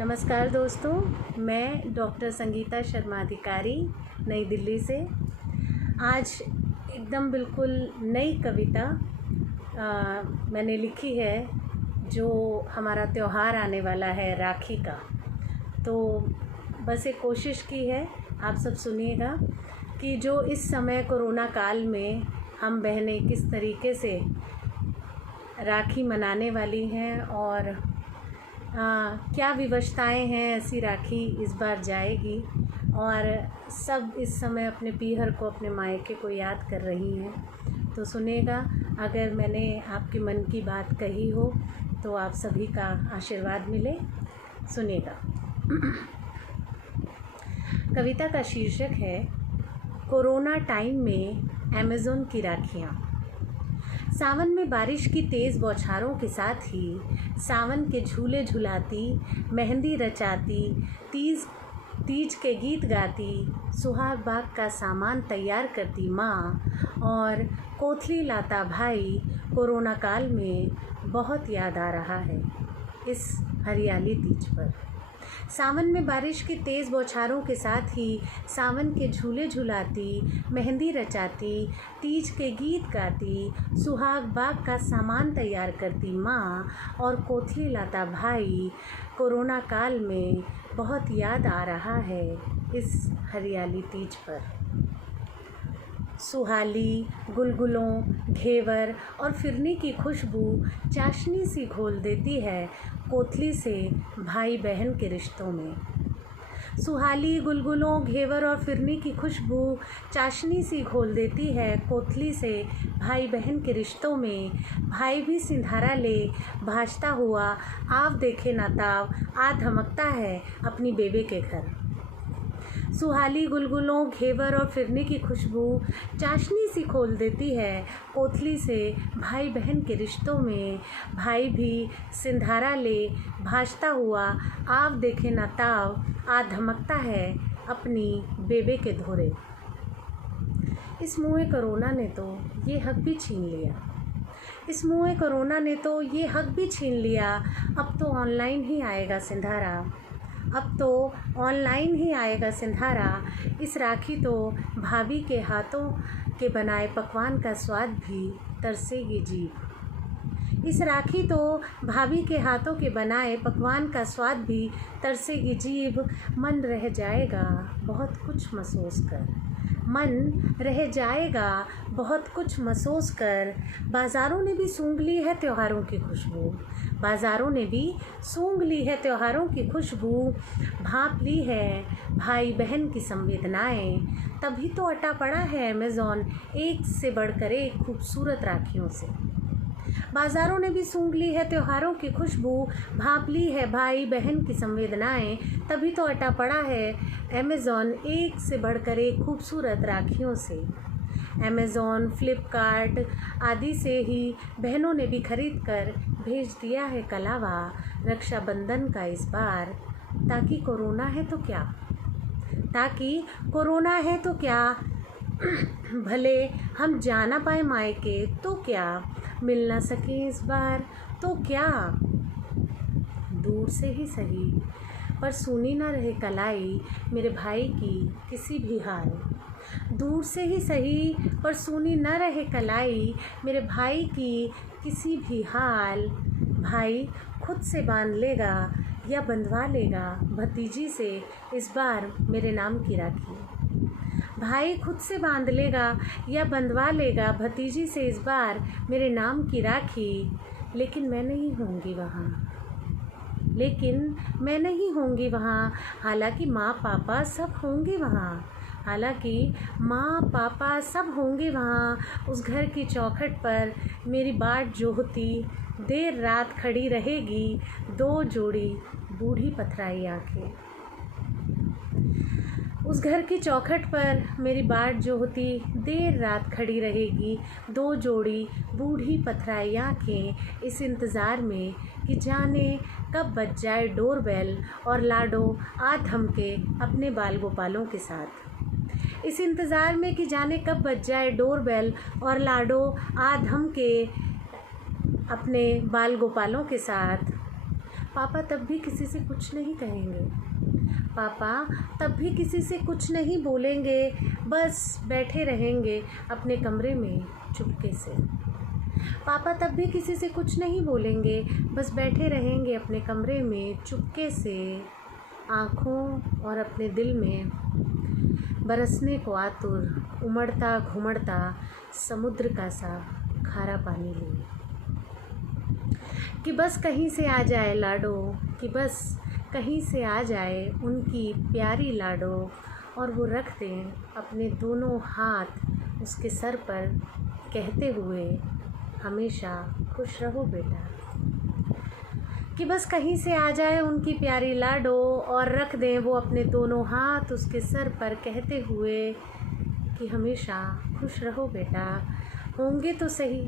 नमस्कार दोस्तों, मैं डॉक्टर संगीता शर्मा अधिकारी नई दिल्ली से। आज एकदम बिल्कुल नई कविता मैंने लिखी है जो हमारा त्यौहार आने वाला है राखी का। तो बस एक कोशिश की है, आप सब सुनिएगा कि जो इस समय कोरोना काल में हम बहनें किस तरीके से राखी मनाने वाली हैं और क्या विवशताएँ हैं ऐसी राखी इस बार जाएगी, और सब इस समय अपने पीहर को, अपने मायके को याद कर रही हैं। तो सुनेगा, अगर मैंने आपके मन की बात कही हो तो आप सभी का आशीर्वाद मिले। सुनेगा। कविता का शीर्षक है कोरोना टाइम में अमेज़न की राखियाँ। सावन में बारिश की तेज़ बौछारों के साथ ही सावन के झूले झुलाती, मेहंदी रचाती, तीज के गीत गाती, सुहाग बाग का सामान तैयार करती माँ और कोथली लाता भाई कोरोना काल में बहुत याद आ रहा है इस हरियाली तीज पर। सावन में बारिश की तेज़ बौछारों के साथ ही सावन के झूले झुलाती, मेहंदी रचाती, तीज के गीत गाती, सुहाग बाग का सामान तैयार करती माँ और कोथली लाता भाई कोरोना काल में बहुत याद आ रहा है इस हरियाली तीज पर। सुहाली, गुलगुलों, घेवर और फिरनी की खुशबू चाशनी सी घोल देती है कोथली से भाई बहन के रिश्तों में। सुहाली, गुलगुलों, घेवर और फिरनी की खुशबू चाशनी सी घोल देती है कोथली से भाई बहन के रिश्तों में। भाई भी सिंधारा ले भाजता हुआ आव देखे ना ताव आ धमकता है अपनी बेबे के घर। सुहाली, गुलगुलों, घेवर और फिरनी की खुशबू चाशनी सी खोल देती है कोथली से भाई बहन के रिश्तों में। भाई भी सिंधारा ले भाजता हुआ आव देखे ना ताव आ धमकता है अपनी बेबे के धोरे। इस मुँहे कोरोना ने तो ये हक भी छीन लिया। इस मुँहे कोरोना ने तो ये हक भी छीन लिया। अब तो ऑनलाइन ही आएगा सिंधारा। अब तो ऑनलाइन ही आएगा सिंधारा। इस राखी तो भाभी के हाथों के बनाए पकवान का स्वाद भी तरसेगी जीभ। इस राखी तो भाभी के हाथों के बनाए पकवान का स्वाद भी तरसेगी जीभ। मन रह जाएगा बहुत कुछ महसूस कर। मन रह जाएगा बहुत कुछ महसूस कर। बाज़ारों ने भी सूंघ ली है त्योहारों की खुशबू। बाज़ारों ने भी सूंघ ली है त्योहारों की खुशबू। भांप ली है भाई बहन की संवेदनाएं। तभी तो अटा पड़ा है अमेज़न एक से बढ़कर एक खूबसूरत राखियों से। बाज़ारों ने भी सूंघ ली है त्योहारों की खुशबू। भांप ली है भाई बहन की संवेदनाएं। तभी तो अटा पड़ा है अमेज़न एक से बढ़कर एक खूबसूरत राखियों से। अमेज़न, फ्लिपकार्ट आदि से ही बहनों ने भी खरीद कर भेज दिया है कलावा रक्षाबंधन का इस बार। ताकि कोरोना है तो क्या, ताकि कोरोना है तो क्या, भले हम जा ना पाए मायके तो क्या, मिल ना सके इस बार तो क्या। दूर से ही सही पर सुनी ना रहे कलाई मेरे भाई की किसी भी हाल। दूर से ही सही पर सुनी न रहे कलाई मेरे भाई की किसी भी हाल। भाई खुद से बांध लेगा या बंधवा लेगा भतीजी से इस बार मेरे नाम की राखी। भाई खुद से बांध लेगा या बंधवा लेगा भतीजी से इस बार मेरे नाम की राखी। लेकिन मैं नहीं होंगी वहाँ, लेकिन मैं नहीं होंगी वहाँ। हालांकि माँ पापा सब होंगे वहाँ। हालांकि माँ पापा सब होंगे वहाँ। उस घर की चौखट पर मेरी बाट जो होती देर रात खड़ी रहेगी दो जोड़ी बूढ़ी पथराई आँखें। उस घर की चौखट पर मेरी बाट जो होती देर रात खड़ी रहेगी दो जोड़ी बूढ़ी पथराई आँखें। इस इंतज़ार में कि जाने कब बज जाए डोरबेल और लाडो आ थमके अपने बाल गोपालों के साथ। इस इंतज़ार में कि जाने कब बज जाए डोरबेल और लाडो आ धमके अपने बाल गोपालों के साथ। पापा तब भी किसी से कुछ नहीं कहेंगे, पापा तब भी किसी से कुछ नहीं बोलेंगे, बस बैठे रहेंगे अपने कमरे में चुपके से। पापा तब भी किसी से कुछ नहीं बोलेंगे, बस बैठे रहेंगे अपने कमरे में चुपके से, आँखों और अपने दिल में बरसने को आतुर उमड़ता घुमड़ता समुद्र का सा खारा पानी लिए। कि बस कहीं से आ जाए लाडो, कि बस कहीं से आ जाए उनकी प्यारी लाडो, और वो रख दें अपने दोनों हाथ उसके सर पर, कहते हुए हमेशा खुश रहो बेटा। कि बस कहीं से आ जाए उनकी प्यारी लाडो, और रख दें वो अपने दोनों हाथ उसके सर पर, कहते हुए कि हमेशा खुश रहो बेटा। होंगे तो सही,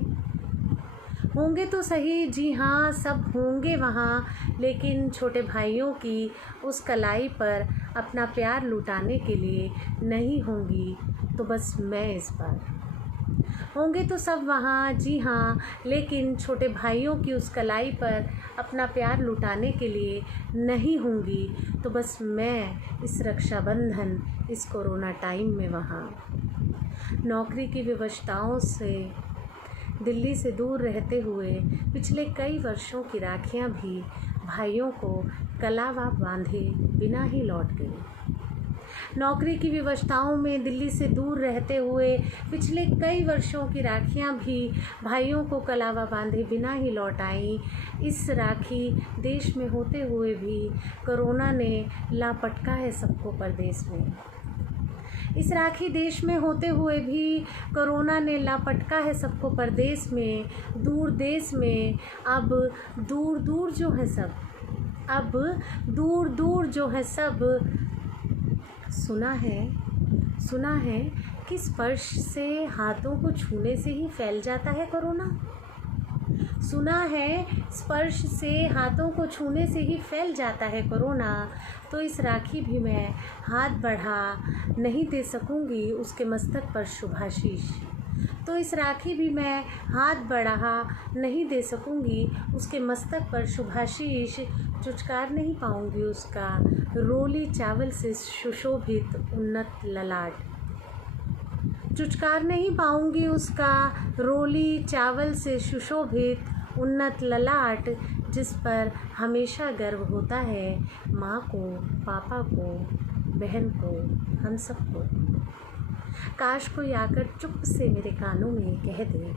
होंगे तो सही, जी हाँ सब होंगे वहाँ, लेकिन छोटे भाइयों की उस कलाई पर अपना प्यार लुटाने के लिए नहीं होंगी तो बस मैं इस बार। होंगे तो सब वहाँ, जी हाँ, लेकिन छोटे भाइयों की उस कलाई पर अपना प्यार लुटाने के लिए नहीं होंगी तो बस मैं इस रक्षाबंधन, इस कोरोना टाइम में वहाँ। नौकरी की विवशताओं से दिल्ली से दूर रहते हुए पिछले कई वर्षों की राखियाँ भी भाइयों को कलावा बांधे बिना ही लौट गई। नौकरी की विवशताओं में दिल्ली से दूर रहते हुए पिछले कई वर्षों की राखियाँ भी भाइयों को कलावा बांधे बिना ही लौट आईं। इस राखी देश में होते हुए भी कोरोना ने लापटका है सबको परदेश में। इस राखी देश में होते हुए भी कोरोना ने लापटका है सबको परदेश में, दूर देश में। अब दूर दूर जो है सब, अब दूर दूर जो है सब। सुना है कि स्पर्श से, हाथों को छूने से ही फैल जाता है कोरोना। सुना है स्पर्श से, हाथों को छूने से ही फैल जाता है कोरोना। तो इस राखी भी मैं हाथ बढ़ा नहीं दे सकूंगी उसके मस्तक पर शुभाशीष। तो इस राखी भी मैं हाथ बढ़ा नहीं दे सकूंगी उसके मस्तक पर शुभाशीष। चुचकार नहीं पाऊंगी उसका रोली चावल से सुशोभित उन्नत ललाट। चुचकार नहीं पाऊंगी उसका रोली चावल से सुशोभित उन्नत ललाट, जिस पर हमेशा गर्व होता है माँ को, पापा को, बहन को, हम सबको। काश कोई आकर चुप से मेरे कानों में कह दे,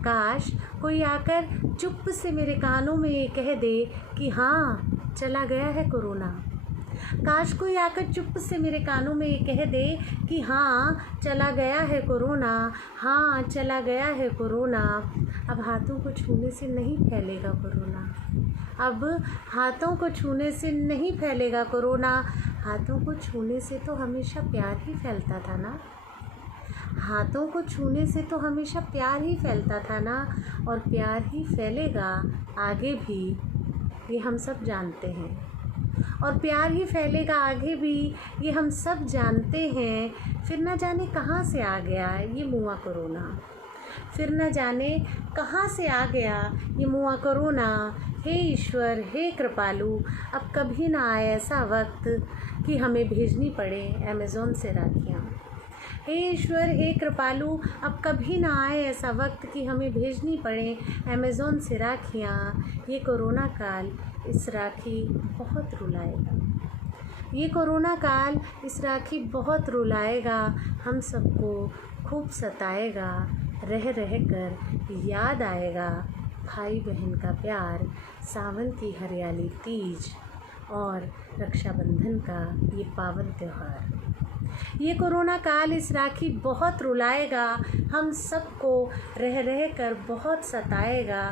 काश कोई आकर चुप से मेरे कानों में कह दे कि हाँ चला गया है कोरोना। काश कोई आकर चुप से मेरे कानों में कह दे कि हाँ चला गया है कोरोना, हाँ चला गया है कोरोना। अब हाथों को छूने से नहीं फैलेगा कोरोना, अब हाथों को छूने से नहीं फैलेगा कोरोना। हाथों को छूने से तो हमेशा प्यार ही फैलता था ना, हाथों को छूने से तो हमेशा प्यार ही फैलता था ना, और प्यार ही फैलेगा आगे भी, ये हम सब जानते हैं। और प्यार ही फैलेगा आगे भी, ये हम सब जानते हैं। फिर न जाने कहाँ से आ गया ये मुआ कोरोना, फिर न जाने कहाँ से आ गया ये मुआ कोरोना। हे ईश्वर, हे कृपालु, अब कभी ना आए ऐसा वक्त कि हमें भेजनी पड़े अमेज़न से राखियाँ। हे ईश्वर, हे कृपालु, अब कभी ना आए ऐसा वक्त कि हमें भेजनी पड़े अमेज़न से राखियाँ। ये कोरोना काल इस राखी बहुत रुलाएगा, ये कोरोना काल इस राखी बहुत रुलाएगा, हम सबको खूब सताएगा। रह रह कर याद आएगा भाई बहन का प्यार, सावन की हरियाली तीज और रक्षाबंधन का ये पावन त्यौहार। ये कोरोना काल इस राखी बहुत रुलाएगा, हम सबको रह रह कर बहुत सताएगा,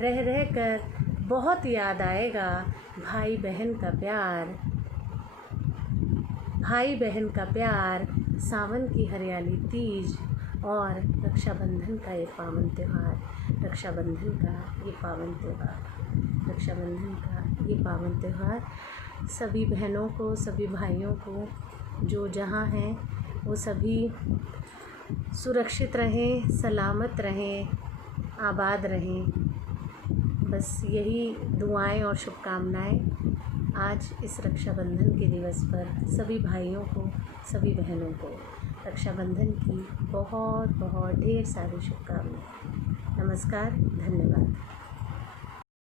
रह रह कर बहुत याद आएगा भाई बहन का प्यार, भाई बहन का प्यार, सावन की हरियाली तीज और रक्षाबंधन का ये पावन त्यौहार, रक्षाबंधन का ये पावन त्यौहार, रक्षाबंधन का ये पावन त्यौहार। सभी बहनों को, सभी भाइयों को जो जहाँ हैं वो सभी सुरक्षित रहें, सलामत रहें, आबाद रहें। बस यही दुआएं और शुभकामनाएं आज इस रक्षाबंधन के दिवस पर सभी भाइयों को, सभी बहनों को रक्षाबंधन की बहुत बहुत ढेर सारी शुभकामनाएं। नमस्कार, धन्यवाद।